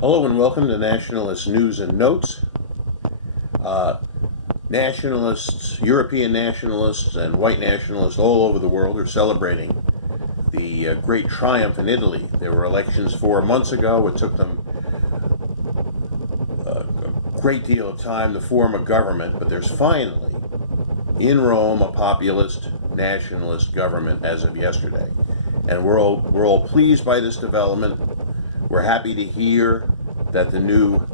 Hello and welcome to Nationalist News and Notes. Nationalists, European nationalists, and white nationalists all over the world are celebrating the great triumph in Italy. There were elections 4 months ago. It took them a great deal of time to form a government, but there's finally, in Rome, a populist nationalist government as of yesterday. And we're all pleased by this development. We're happy to hear that the new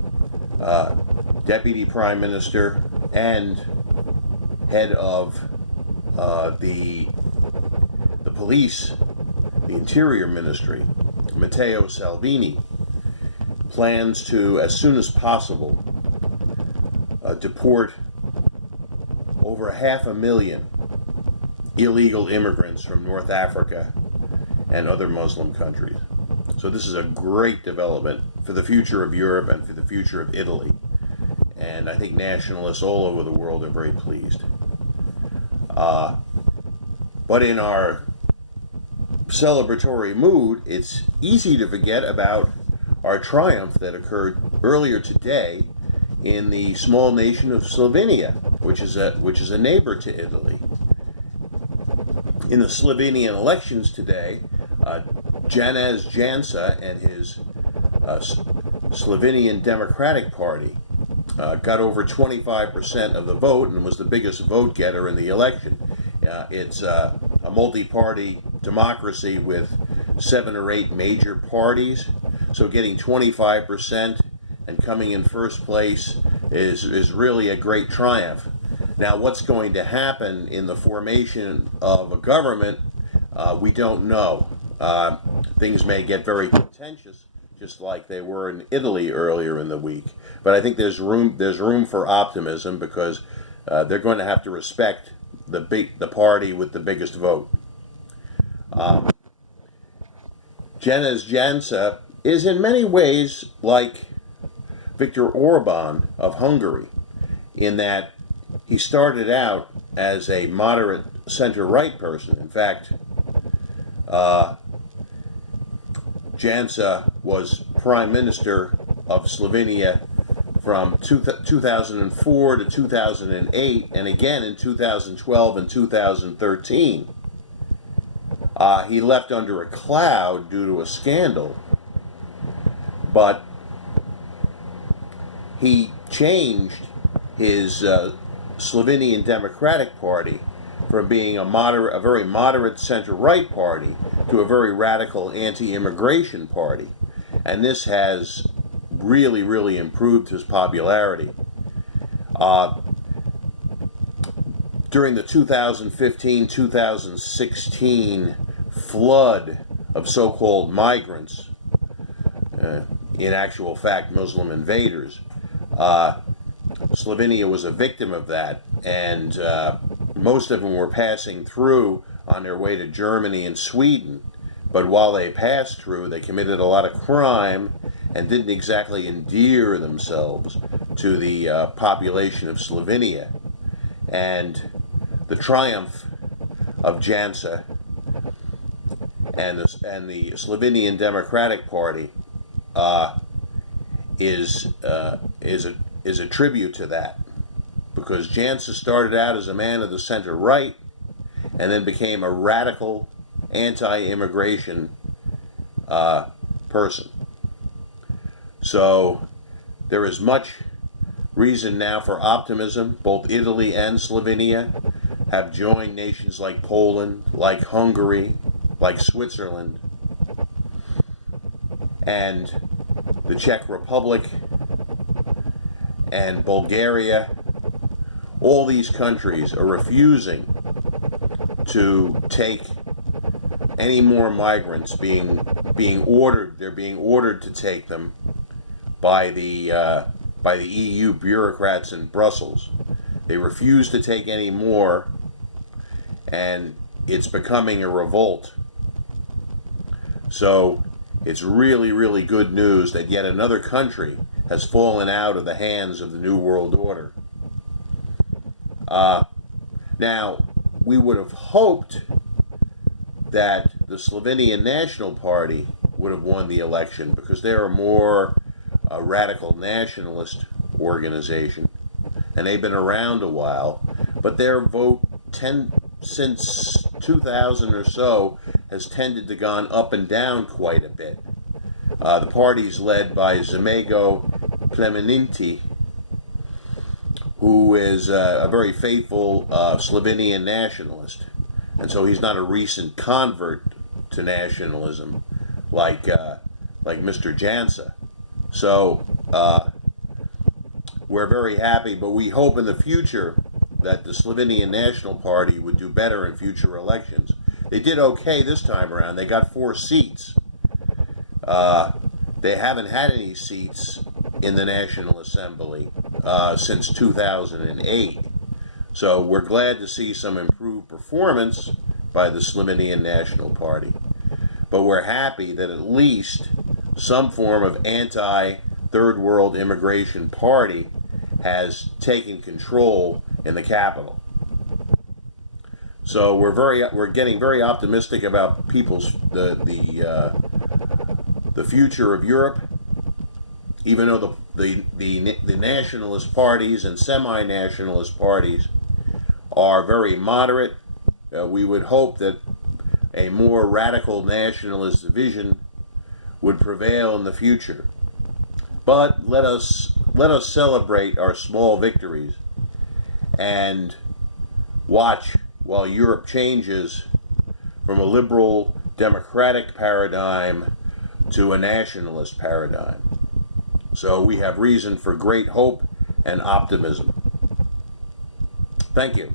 Deputy Prime Minister and head of the police, the Interior Ministry, Matteo Salvini, plans to, as soon as possible, deport over 500,000 illegal immigrants from North Africa and other Muslim countries. So this is a great development for the future of Europe and for the future of Italy. And I think nationalists all over the world are very pleased. But in our celebratory mood, it's easy to forget about our triumph that occurred earlier today in the small nation of Slovenia, which is a neighbor to Italy. In the Slovenian elections today, Janez Janša and his Slovenian Democratic Party got over 25% of the vote and was the biggest vote getter in the election. It's a multi-party democracy with 7 or 8 major parties, so getting 25% and coming in first place is really a great triumph. Now, what's going to happen in the formation of a government, we don't know. Things may get very contentious, just like they were in Italy earlier in the week. But I think there's room for optimism because they're going to have to respect the party with the biggest vote. Janez Janša is in many ways like Viktor Orban of Hungary, in that he started out as a moderate center-right person. In fact, Janša was Prime Minister of Slovenia from 2004 to 2008, and again in 2012 and 2013. He left under a cloud due to a scandal, but he changed his Slovenian Democratic Party from being a very moderate center-right party to a very radical anti-immigration party. And this has really, really improved his popularity. During the 2015-2016 flood of so-called migrants, in actual fact Muslim invaders, Slovenia was a victim of that, and most of them were passing through on their way to Germany and Sweden. But while they passed through, they committed a lot of crime and didn't exactly endear themselves to the population of Slovenia. And the triumph of Janša and the Slovenian Democratic Party is a tribute to that, because Janša started out as a man of the center-right and then became a radical anti-immigration person. So there is much reason now for optimism. Both Italy and Slovenia have joined nations like Poland, like Hungary, like Switzerland, and the Czech Republic and Bulgaria. All these countries are refusing to take any more migrants. They're being ordered to take them by the EU bureaucrats in Brussels. They refuse to take any more, and it's becoming a revolt. So it's really, really good news that yet another country has fallen out of the hands of the New World Order. Now, we would have hoped that the Slovenian National Party would have won the election, because they are more a radical nationalist organization, and they've been around a while, but their vote since 2000 or so has tended to gone up and down quite a bit. The party's led by Zemago Plemeninti, who is a very faithful Slovenian nationalist, and so he's not a recent convert to nationalism like Mr. Jansa. So we're very happy, but we hope in the future that the Slovenian National Party would do better in future elections. They did okay this time around. They got 4 seats. They haven't had any seats in the National Assembly since 2008. So we're glad to see some improved performance by the Slovenian National Party. But we're happy that at least some form of anti-third world immigration party has taken control in the capital. So we're getting very optimistic about the future of Europe, even though the nationalist parties and semi-nationalist parties are very moderate. We would hope that a more radical nationalist vision would prevail in the future. But let us celebrate our small victories and watch while Europe changes from a liberal democratic paradigm to a nationalist paradigm. So we have reason for great hope and optimism. Thank you.